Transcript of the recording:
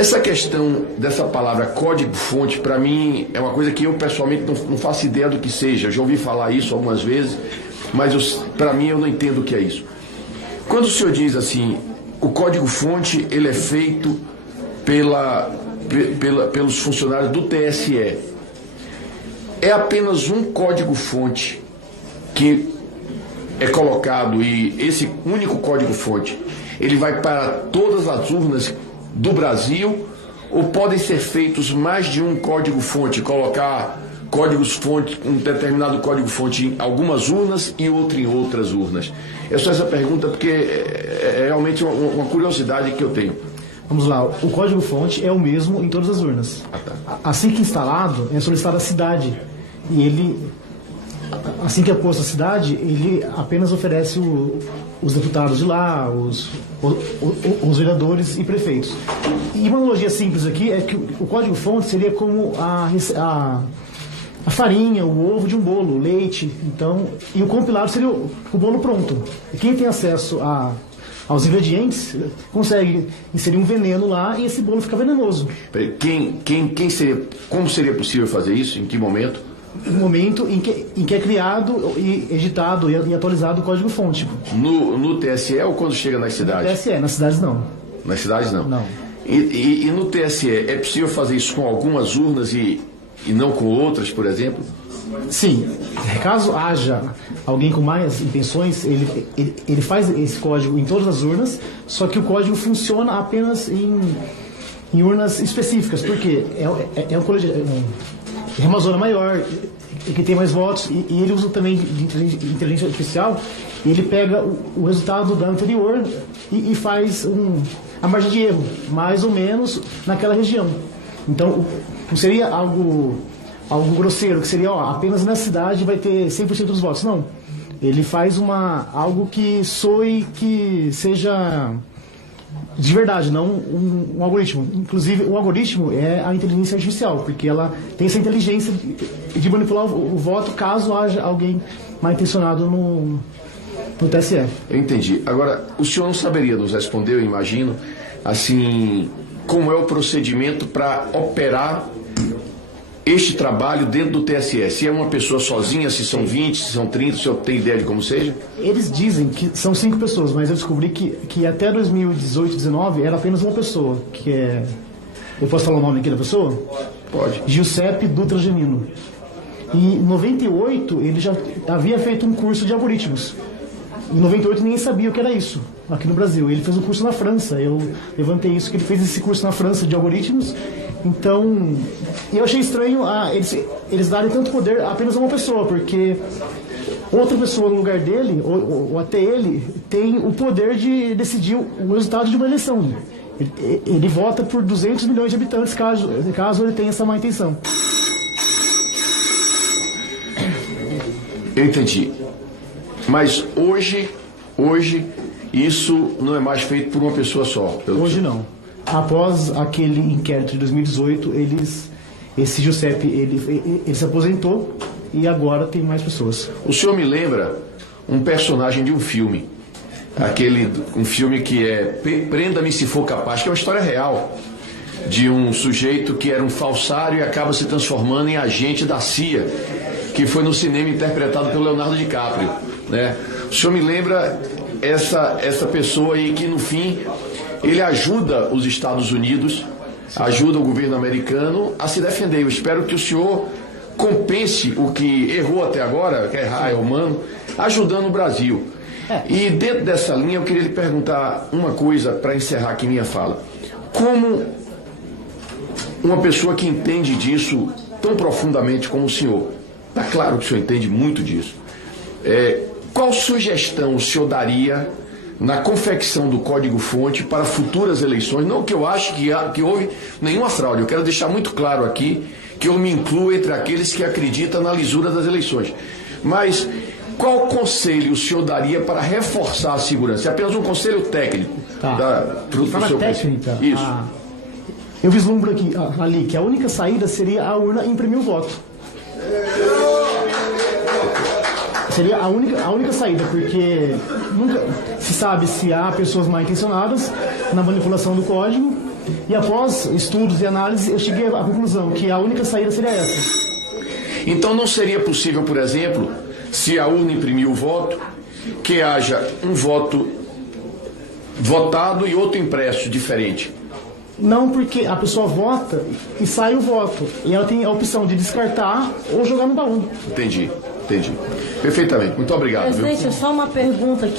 Essa questão dessa palavra código-fonte, para mim, é uma coisa que eu pessoalmente não faço ideia do que seja. Eu já ouvi falar isso algumas vezes, mas para mim eu não entendo o que é isso. Quando o senhor diz assim, o código-fonte ele é feito pelos funcionários do TSE, é apenas um código-fonte que é colocado e esse único código-fonte ele vai para todas as urnas do Brasil, ou podem ser feitos mais de um código-fonte, colocar códigos-fonte, um determinado código-fonte em algumas urnas e outro em outras urnas? É só essa pergunta porque é realmente uma curiosidade que eu tenho. Vamos lá, o código-fonte é o mesmo em todas as urnas. Assim que instalado, é solicitada a cidade. E ele, assim que é posto a cidade, ele apenas oferece os deputados de lá, os vereadores e prefeitos. E uma analogia simples aqui é que o código-fonte seria como a farinha, o ovo de um bolo, o leite. Então, e o compilado seria o bolo pronto. E quem tem acesso aos ingredientes consegue inserir um veneno lá e esse bolo fica venenoso. Como seria possível fazer isso? Em que momento? No momento em que é criado e editado e atualizado o código-fonte. No TSE ou quando chega nas cidades? No TSE, nas cidades não. Nas cidades não? Não. E no TSE, é possível fazer isso com algumas urnas e não com outras, por exemplo? Sim. Caso haja alguém com mais intenções, ele faz esse código em todas as urnas, só que o código funciona apenas em urnas específicas, porque é uma zona maior, que tem mais votos, e ele usa também de inteligência artificial, e ele pega o resultado da anterior e faz a margem de erro, mais ou menos naquela região. Então, não seria algo grosseiro, que seria, apenas na cidade vai ter 100% dos votos. Não. Ele faz algo que soe, que seja de verdade, não um algoritmo. Inclusive, o algoritmo é a inteligência artificial, porque ela tem essa inteligência de manipular o voto caso haja alguém mal intencionado no TSE. Eu entendi. Agora, o senhor não saberia nos responder, eu imagino, assim, como é o procedimento para operar este trabalho dentro do TSE? Se é uma pessoa sozinha, se são 20, se são 30, se eu tenho ideia de como seja? Eles dizem que são 5 pessoas, mas eu descobri que até 2018, 2019 era apenas uma pessoa, que é... Eu posso falar o nome aqui da pessoa? Pode. Giuseppe Dutra Genino. E em 98 ele já havia feito um curso de algoritmos. Em 98 ninguém sabia o que era isso aqui no Brasil. Ele fez um curso na França. Eu levantei isso, que ele fez esse curso na França de algoritmos. Então, eu achei estranho eles darem tanto poder a apenas a uma pessoa, porque outra pessoa no lugar dele, ou até ele, tem o poder de decidir o resultado de uma eleição. Ele vota por 200 milhões de habitantes, caso ele tenha essa má intenção. Eu entendi. Mas hoje isso não é mais feito por uma pessoa só? Hoje não. Após aquele inquérito de 2018, esse Giuseppe ele se aposentou e agora tem mais pessoas. O senhor me lembra um personagem de um filme, um filme que é Prenda-me se for capaz, que é uma história real de um sujeito que era um falsário e acaba se transformando em agente da CIA, que foi no cinema interpretado pelo Leonardo DiCaprio, né? O senhor me lembra essa pessoa aí que no fim ele ajuda os Estados Unidos, ajuda o governo americano a se defender. Eu espero que o senhor compense o que errou até agora, que errar é humano, ajudando o Brasil. E dentro dessa linha eu queria lhe perguntar uma coisa para encerrar aqui minha fala. Como uma pessoa que entende disso tão profundamente como o senhor, está claro que o senhor entende muito disso, qual sugestão o senhor daria na confecção do código-fonte para futuras eleições? Não que eu ache que houve nenhuma fraude, eu quero deixar muito claro aqui que eu me incluo entre aqueles que acreditam na lisura das eleições. Mas qual conselho o senhor daria para reforçar a segurança? É apenas um conselho técnico. Para a técnica, isso. Eu vislumbro ali que a única saída seria a urna imprimir o voto. Seria a única saída, porque nunca se sabe se há pessoas mal intencionadas na manipulação do código, E após estudos e análises, eu cheguei à conclusão que a única saída seria essa. Então não seria possível, por exemplo, se a urna imprimir o voto, que haja um voto votado e outro impresso diferente? Não, porque a pessoa vota e sai o voto. E ela tem a opção de descartar ou jogar no baú. Entendi. Perfeitamente. Muito obrigado. Presidente, Viu? só uma pergunta aqui.